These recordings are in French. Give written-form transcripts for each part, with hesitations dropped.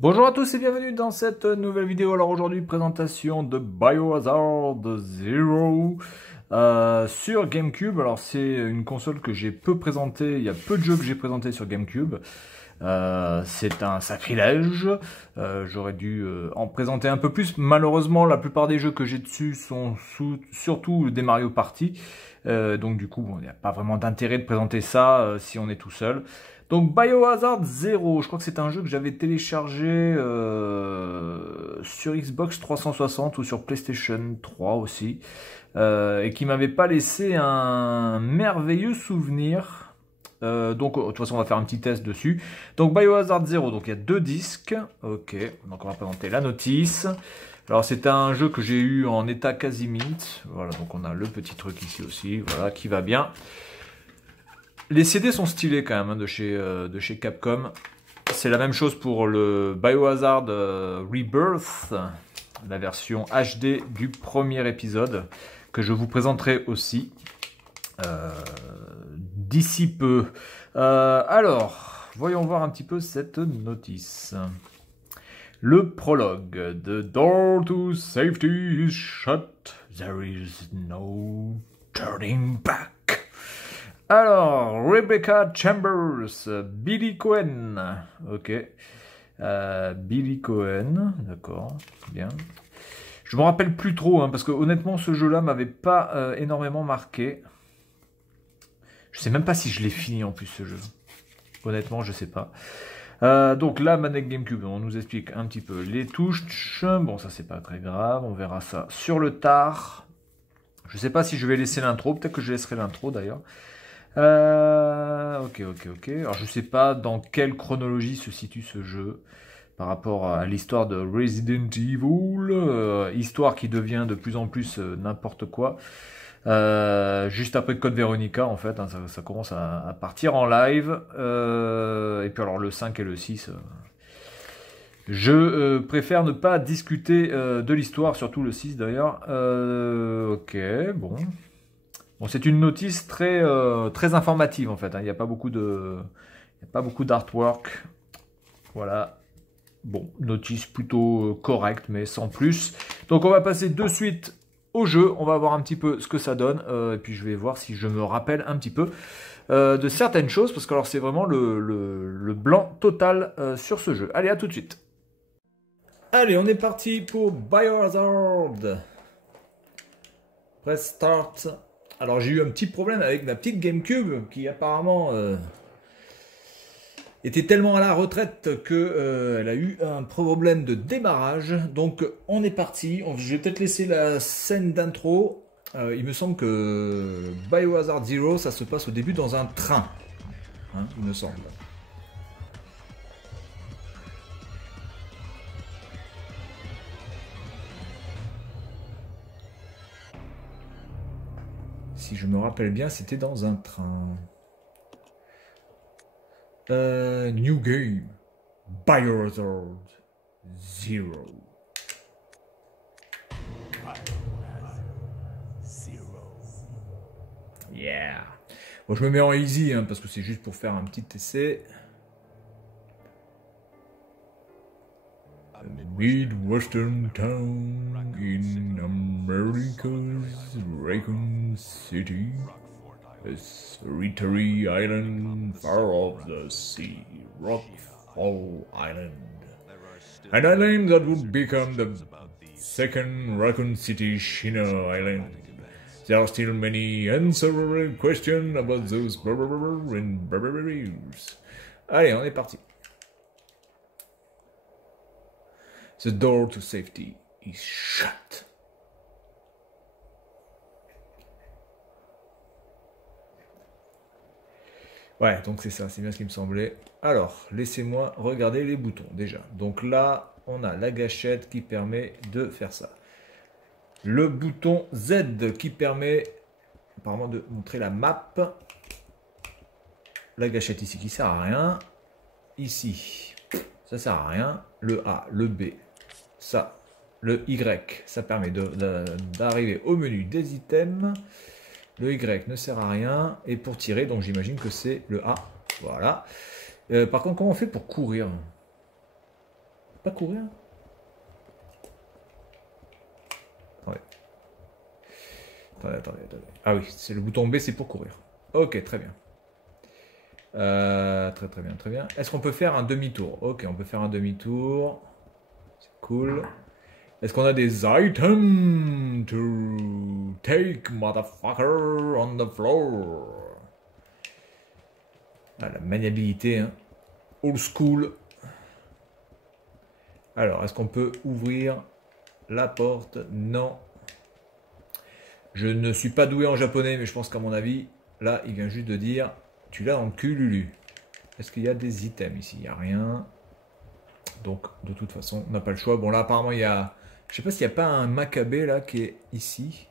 Bonjour à tous et bienvenue dans cette nouvelle vidéo. Alors aujourd'hui, présentation de Biohazard Zero sur GameCube. Alors c'est une console que j'ai peu présentée, il y a peu de jeux que j'ai présentés sur GameCube. C'est un sacrilège, j'aurais dû en présenter un peu plus. Malheureusement, la plupart des jeux que j'ai dessus sont surtout des Mario Party. Donc du coup, bon, il n'y a pas vraiment d'intérêt de présenter ça si on est tout seul. Donc Biohazard Zero, je crois que c'est un jeu que j'avais téléchargé sur Xbox 360 ou sur PlayStation 3 aussi, et qui m'avait pas laissé un merveilleux souvenir. Donc de toute façon on va faire un petit test dessus. Donc Biohazard Zero, donc il y a deux disques. Ok, donc on va présenter la notice. Alors c'est un jeu que j'ai eu en état quasi mint. Voilà, donc on a le petit truc ici aussi, voilà, qui va bien. Les CD sont stylés quand même hein, de chez Capcom. C'est la même chose pour le Biohazard Rebirth, la version HD du premier épisode, que je vous présenterai aussi d'ici peu. Alors, voyons voir un petit peu cette notice. Le prologue. The door to safety is shut. There is no turning back. Alors, Rebecca Chambers, Billy Cohen, ok, Billy Cohen, d'accord, bien. Je me rappelle plus trop, hein, parce que honnêtement, ce jeu-là m'avait pas énormément marqué. Je sais même pas si je l'ai fini en plus ce jeu. Honnêtement, je sais pas. Donc la manette GameCube, on nous explique un petit peu les touches. Bon, ça c'est pas très grave, on verra ça sur le tard. Je sais pas si je vais laisser l'intro, peut-être que je laisserai l'intro d'ailleurs. Ok. Alors je sais pas dans quelle chronologie se situe ce jeu par rapport à l'histoire de Resident Evil, histoire qui devient de plus en plus n'importe quoi. Juste après Code Veronica en fait, hein, ça commence à partir en live. Et puis alors le 5 et le 6... je préfère ne pas discuter de l'histoire, surtout le 6 d'ailleurs. Ok, bon. Bon, c'est une notice très informative en fait. Hein. Il n'y a pas beaucoup d'artwork. Voilà. Bon, notice plutôt correcte, mais sans plus. Donc on va passer de suite au jeu. On va voir un petit peu ce que ça donne. Et puis je vais voir si je me rappelle un petit peu de certaines choses. Parce que alors c'est vraiment le blanc total sur ce jeu. Allez, à tout de suite. Allez, on est parti pour Biohazard. Press Start. Alors j'ai eu un petit problème avec ma petite GameCube qui apparemment était tellement à la retraite que elle a eu un problème de démarrage. Donc on est parti. Je vais peut-être laisser la scène d'intro. Il me semble que Biohazard Zero, ça se passe au début dans un train. Hein, il me semble. Si je me rappelle bien, c'était dans un train. New game. Biohazard Zero. Yeah. Bon, je me mets en easy hein, parce que c'est juste pour faire un petit essai. A Midwestern town in America's Raccoon City, a solitary island far off the sea, Rockfall Island. An island that would become the second Raccoon City Shino Island. There are still many unanswered questions about those barbarians. Allez, on est parti. The door to safety is shut. Ouais, donc c'est ça, c'est bien ce qui me semblait. Alors, laissez-moi regarder les boutons déjà. Donc là, on a la gâchette qui permet de faire ça. Le bouton Z qui permet apparemment de montrer la map. La gâchette ici qui sert à rien. Ici, ça sert à rien. Le A, le B, ça. Le Y, ça permet d'arriver au menu des items. Le Y ne sert à rien. Et pour tirer, donc j'imagine que c'est le A. Voilà. Par contre, comment on fait pour courir? pas courir? Attendez. Attendez. Ah oui, c'est le bouton B, c'est pour courir. Ok, très bien. Très bien. Est-ce qu'on peut faire un demi-tour? Ok, on peut faire un demi-tour. C'est cool. Est-ce qu'on a des items to take, motherfucker, on the floor? Ah, la maniabilité, hein. Old school. Alors, est-ce qu'on peut ouvrir la porte? Non. Je ne suis pas doué en japonais, mais je pense qu'à mon avis, là, il vient juste de dire « Tu l'as dans le cul, Lulu ». Est-ce qu'il y a des items ici? Il n'y a rien. Donc, de toute façon, on n'a pas le choix. Bon, là, apparemment, il y a... Je sais pas s'il n'y a pas un Maccabée, là, qui est ici.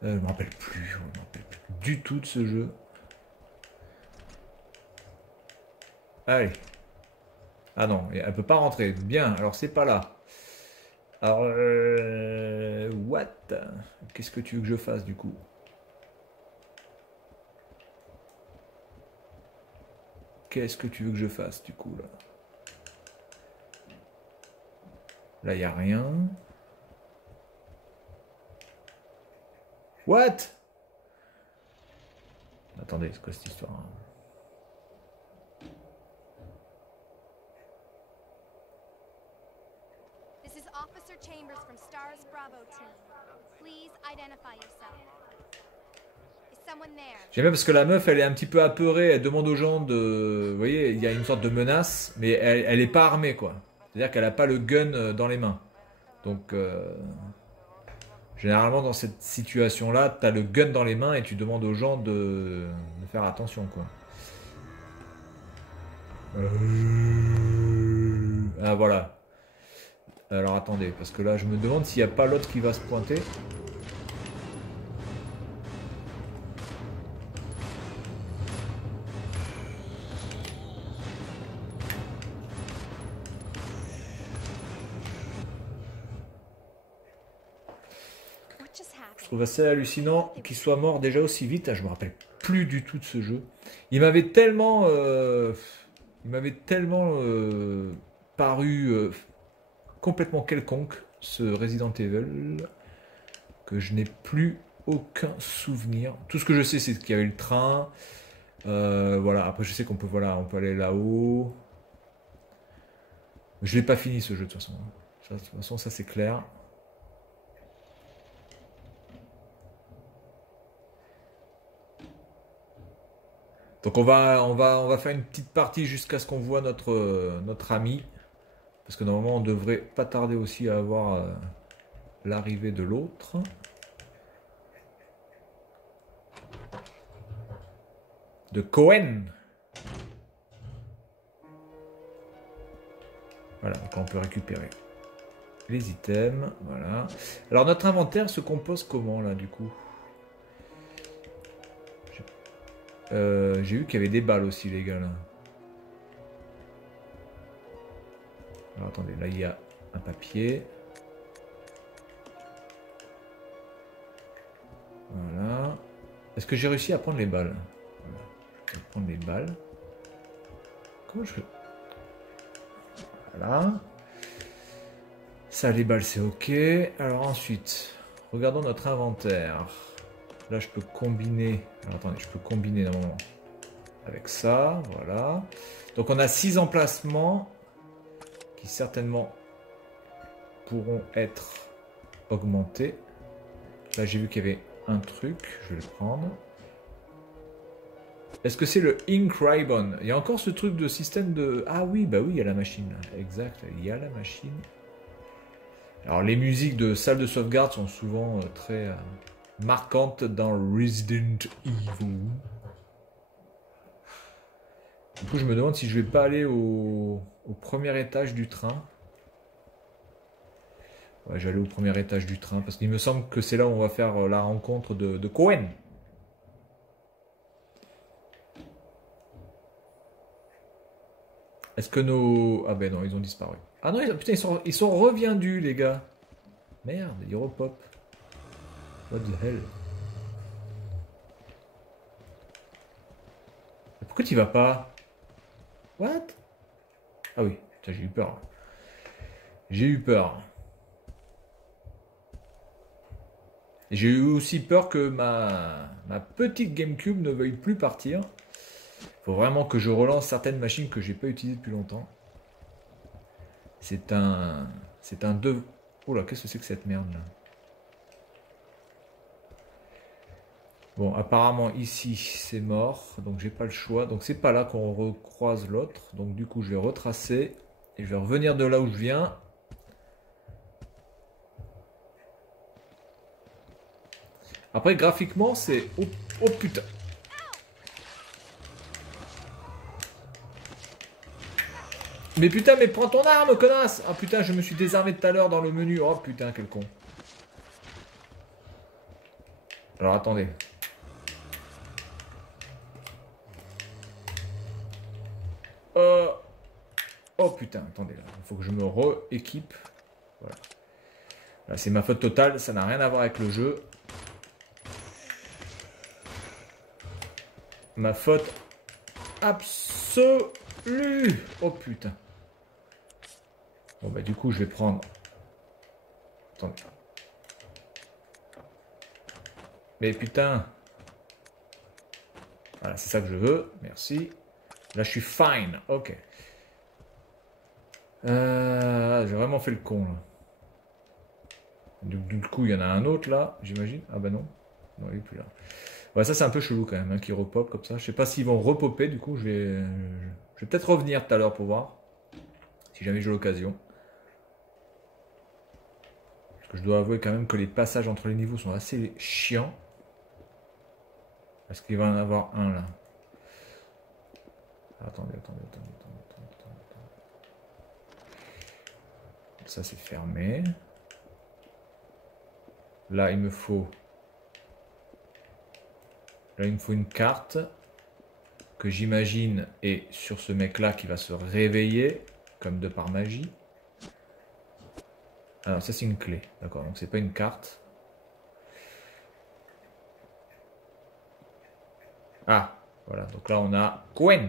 Je me rappelle plus. Je me rappelle plus du tout de ce jeu. Allez. Ah non, elle peut pas rentrer. Bien, alors c'est pas là. Alors, what? Qu'est-ce que tu veux que je fasse, du coup? Qu'est-ce que tu veux que je fasse, du coup, là? Là, il n'y a rien. What? Attendez, c'est quoi cette histoire? This is Officer Chambers from Stars Bravo Team. Please identify yourself. Is someone there? J'aime bien parce que la meuf, elle est un petit peu apeurée. Elle demande aux gens de... Vous voyez, il y a une sorte de menace, mais elle est pas armée, quoi. C'est-à-dire qu'elle n'a pas le gun dans les mains. Donc, généralement, dans cette situation-là, tu as le gun dans les mains et tu demandes aux gens de faire attention, quoi. Ah, voilà. Alors, attendez, parce que là, je me demande s'il n'y a pas l'autre qui va se pointer. Je trouve assez hallucinant qu'il soit mort déjà aussi vite. Ah, je me rappelle plus du tout de ce jeu. Il m'avait tellement, paru complètement quelconque, ce Resident Evil, que je n'ai plus aucun souvenir. Tout ce que je sais, c'est qu'il y avait le train. Voilà. Après, je sais qu'on peut, voilà, on peut aller là-haut. Je l'ai pas fini ce jeu de toute façon. Ça, de toute façon, ça c'est clair. Donc on va faire une petite partie jusqu'à ce qu'on voit notre ami. Parce que normalement on devrait pas tarder aussi à avoir l'arrivée de l'autre. De Cohen. Voilà, donc on peut récupérer les items. Voilà. Alors notre inventaire se compose comment là du coup? J'ai vu qu'il y avait des balles aussi les gars là. Alors attendez, là il y a un papier. Voilà. Est-ce que j'ai réussi à prendre les balles? Voilà. Je vais prendre les balles. Comment je fais? Voilà. Ça, les balles, c'est ok. Alors ensuite, regardons notre inventaire. Là, je peux combiner. Alors attendez, je peux combiner normalement avec ça. Voilà. Donc on a 6 emplacements qui certainement pourront être augmentés. Là, j'ai vu qu'il y avait un truc. Je vais le prendre. Est-ce que c'est le Ink Ribbon? Il y a encore ce truc de système de... Ah oui, bah oui, il y a la machine. Là. Exact, il y a la machine. Alors les musiques de salle de sauvegarde sont souvent très marquantes dans Resident Evil. Du coup, je me demande si je vais pas aller au premier étage du train. Ouais, je vais aller au premier étage du train parce qu'il me semble que c'est là où on va faire la rencontre de Cohen. Est-ce que nos... Ah ben non, ils ont disparu. Ah non, putain, ils sont reviendus, les gars. Merde, ils repop. What the hell? Pourquoi tu vas pas? What? Ah oui, putain, j'ai eu peur. J'ai eu peur. Et j'ai eu aussi peur que ma petite GameCube ne veuille plus partir. Faut vraiment que je relance certaines machines que j'ai pas utilisées depuis longtemps. C'est un dev... Oh là, qu'est-ce que c'est que cette merde là? Bon, apparemment ici c'est mort, donc j'ai pas le choix. Donc c'est pas là qu'on recroise l'autre. Donc du coup je vais retracer et je vais revenir de là où je viens. Après graphiquement c'est... Oh, oh putain! Mais putain, mais prends ton arme, connasse! Ah putain, je me suis désarmé tout à l'heure dans le menu. Oh putain, quel con. Alors attendez. Oh putain, attendez là. Il faut que je me re-équipe. Voilà. Là, c'est ma faute totale, ça n'a rien à voir avec le jeu. Ma faute absolue. Oh putain. Bon bah du coup je vais prendre... Attendez. Mais putain. Voilà, c'est ça que je veux. Merci. Là je suis fine. Ok. J'ai vraiment fait le con là. Du coup il y en a un autre là, j'imagine. Ah bah non. Non, il est plus là. Ouais, ça c'est un peu chelou quand même, hein, qui repop comme ça. Je sais pas s'ils vont repopper, du coup je vais peut-être revenir tout à l'heure pour voir. Si jamais j'ai l'occasion. Parce que je dois avouer quand même que les passages entre les niveaux sont assez chiants. Est-ce qu'il va en avoir un là? Attendez. Ça c'est fermé. Là il me faut... Là il me faut une carte. Que j'imagine est sur ce mec là qui va se réveiller. Comme de par magie. Alors ça c'est une clé. D'accord, donc c'est pas une carte. Ah, voilà, donc là on a Gwen.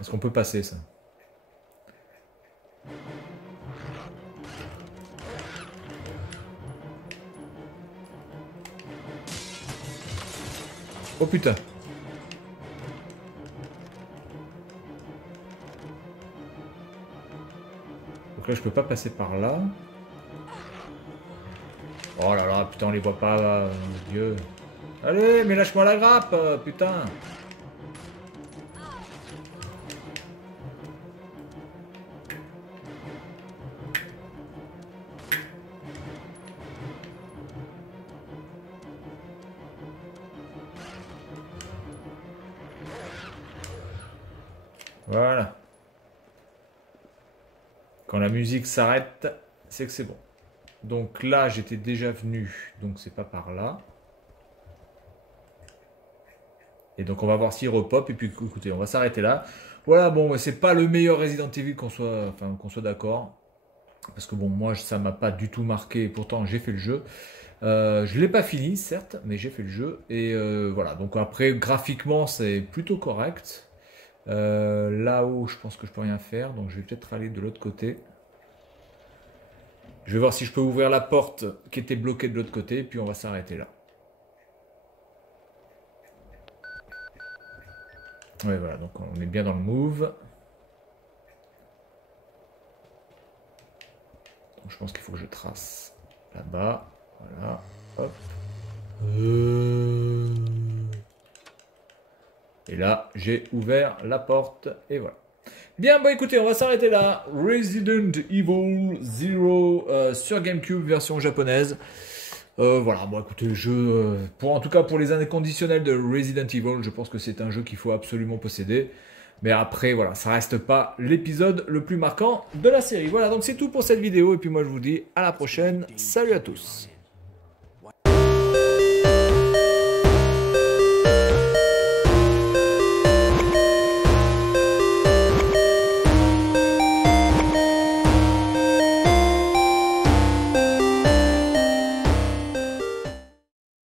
Est-ce qu'on peut passer ça? Oh putain. Donc là je peux pas passer par là. Oh là là, putain on les voit pas, mon Dieu. Allez, mais lâche-moi la grappe, putain. Voilà. Quand la musique s'arrête, c'est que c'est bon. Donc là, j'étais déjà venu, donc c'est pas par là. Et donc on va voir s'il repop, et puis écoutez, on va s'arrêter là. Voilà, bon, c'est pas le meilleur Resident Evil qu'on soit d'accord. Parce que bon, moi, ça m'a pas du tout marqué, et pourtant j'ai fait le jeu. Je l'ai pas fini, certes, mais j'ai fait le jeu. Et voilà, donc après, graphiquement, c'est plutôt correct. Là-haut, je pense que je peux rien faire, donc je vais peut-être aller de l'autre côté. Je vais voir si je peux ouvrir la porte qui était bloquée de l'autre côté, puis on va s'arrêter là. Ouais, voilà, donc on est bien dans le move. Donc je pense qu'il faut que je trace là-bas. Voilà, hop. Et là, j'ai ouvert la porte, et voilà. Bien, bon écoutez, on va s'arrêter là. Resident Evil 0 sur GameCube, version japonaise. Voilà, bon écoutez, le jeu, en tout cas pour les inconditionnels de Resident Evil, je pense que c'est un jeu qu'il faut absolument posséder. Mais après, voilà, ça reste pas l'épisode le plus marquant de la série. Voilà, donc c'est tout pour cette vidéo, et puis moi je vous dis à la prochaine. Salut à tous.